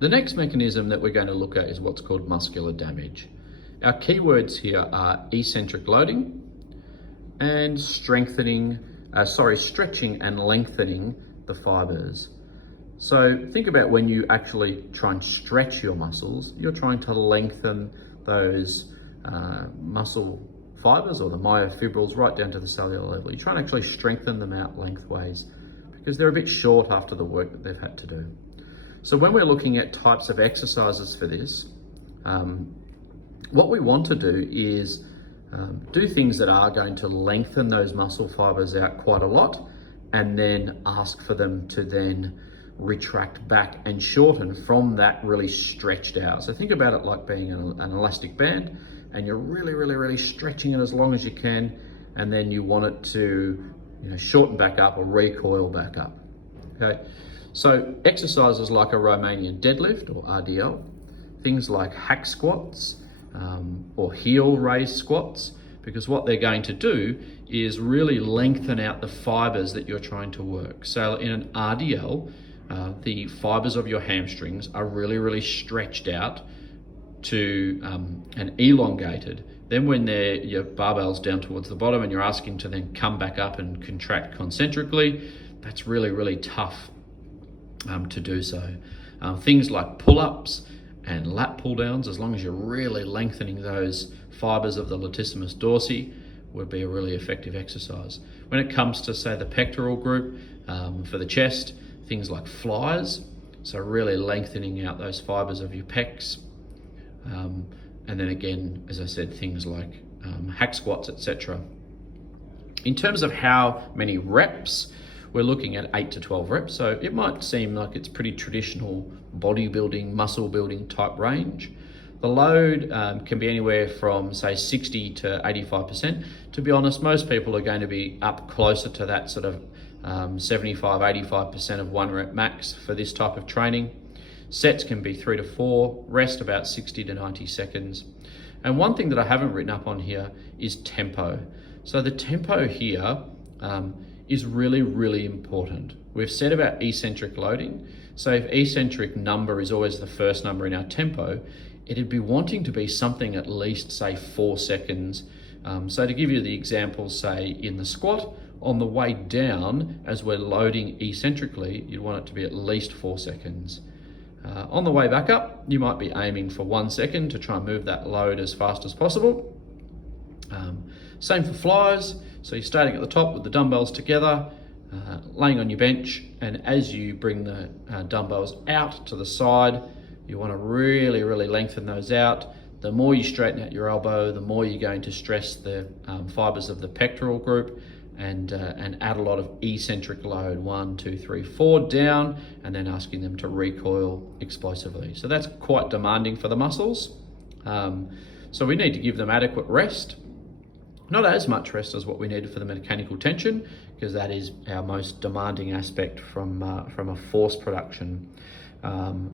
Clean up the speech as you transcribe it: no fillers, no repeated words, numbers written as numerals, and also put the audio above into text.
The next mechanism that we're going to look at is what's called muscular damage. Our keywords here are eccentric loading and stretching and lengthening the fibers. So think about when you actually try and stretch your muscles, you're trying to lengthen those muscle fibers or the myofibrils right down to the cellular level. You're trying to actually strengthen them out lengthways because they're a bit short after the work that they've had to do. So when we're looking at types of exercises for this, what we want to do is do things that are going to lengthen those muscle fibers out quite a lot, and then ask for them to then retract back and shorten from that really stretched out. So think about it like being an elastic band, and you're really stretching it as long as you can, and then you want it to shorten back up or recoil back up. Okay, so exercises like a Romanian deadlift or RDL, things like hack squats or heel raise squats, because what they're going to do is really lengthen out the fibers that you're trying to work. So in an RDL, the fibers of your hamstrings are really stretched out to and elongated. Then when your barbell's down towards the bottom and you're asking to then come back up and contract concentrically, that's really tough to do so. Things like pull-ups and lat pull downs, as long as you're really lengthening those fibers of the latissimus dorsi, would be a really effective exercise. When it comes to, say, the pectoral group, for the chest, things like flies, so really lengthening out those fibers of your pecs. And then again, as I said, things like hack squats, etc. In terms of how many reps, we're looking at 8 to 12 reps. So it might seem like it's pretty traditional bodybuilding, muscle building type range. The load can be anywhere from, say, 60 to 85%. To be honest, most people are going to be up closer to that sort of 75, 85% of 1 rep max for this type of training. Sets can be 3 to 4, rest about 60 to 90 seconds. And one thing that I haven't written up on here is tempo. So the tempo here is really important. We've said about eccentric loading. So if eccentric number is always the first number in our tempo, it'd be wanting to be something at least, say, 4 seconds. So to give you the example, say in the squat, on the way down, as we're loading eccentrically, you'd want it to be at least 4 seconds. On the way back up, you might be aiming for 1 second to try and move that load as fast as possible. Same for flies. So you're starting at the top with the dumbbells together, laying on your bench, and as you bring the dumbbells out to the side, you want to really lengthen those out. The more you straighten out your elbow, the more you're going to stress the fibers of the pectoral group, and add a lot of eccentric load, 1, 2, 3, 4 down, and then asking them to recoil explosively. So that's quite demanding for the muscles. So we need to give them adequate rest. Not as much rest as what we needed for the mechanical tension, because that is our most demanding aspect from a force production